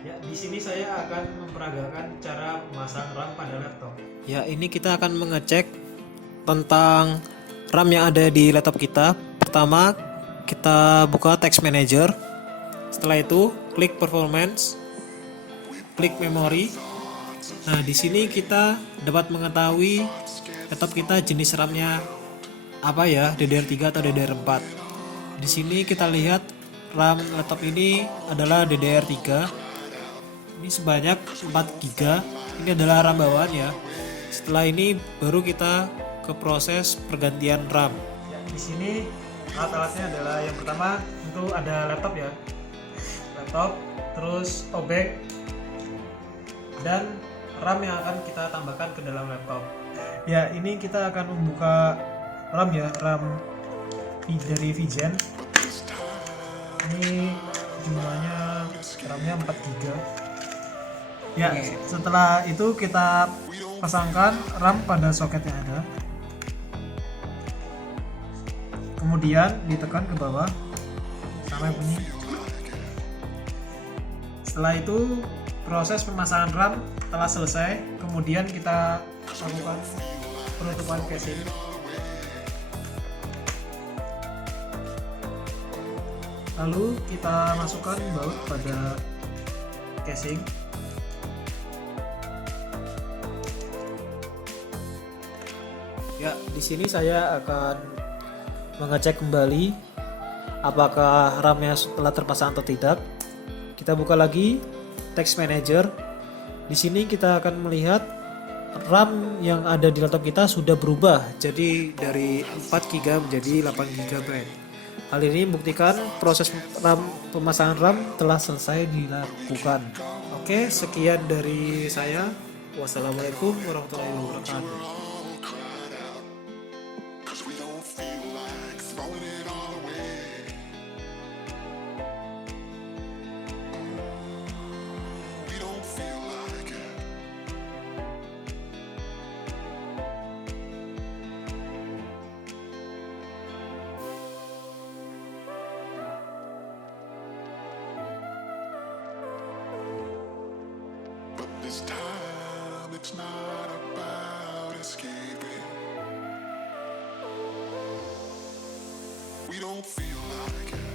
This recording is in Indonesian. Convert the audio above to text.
Ya, di sini saya akan memperagakan cara memasang RAM pada laptop. Ya, ini kita akan mengecek tentang RAM yang ada di laptop kita. Pertama, kita buka Text Manager. Setelah itu, klik Performance, klik Memory. Nah, di sini kita dapat mengetahui laptop kita jenis RAM-nya apa ya, DDR3 atau DDR4. Di sini kita lihat RAM laptop ini adalah DDR3. Ini sebanyak 4 GB. Ini adalah RAM bawaan ya. Setelah ini baru kita ke proses pergantian RAM. Ya, di sini alat-alatnya adalah yang pertama tentu ada laptop ya. Laptop, terus obek dan RAM yang akan kita tambahkan ke dalam laptop. Ya, ini kita akan membuka RAM ya, RAM dari Vigen. Ini jumlahnya RAM-nya 4 GB. Ya, setelah itu kita pasangkan RAM pada soket yang ada. Kemudian ditekan ke bawah sampai bunyi. Setelah itu proses pemasangan RAM telah selesai. Kemudian kita lakukan penutupan casing. Lalu kita masukkan baut pada casing. Ya, di sini saya akan mengecek kembali apakah RAM-nya telah terpasang atau tidak. Kita buka lagi Text Manager. Di sini kita akan melihat RAM yang ada di laptop kita sudah berubah, jadi dari 4 GB menjadi 8 GB. Hal ini membuktikan proses pemasangan RAM telah selesai dilakukan. Oke, sekian dari saya. Wassalamualaikum warahmatullahi wabarakatuh. This time it's not about escaping. We don't feel like it.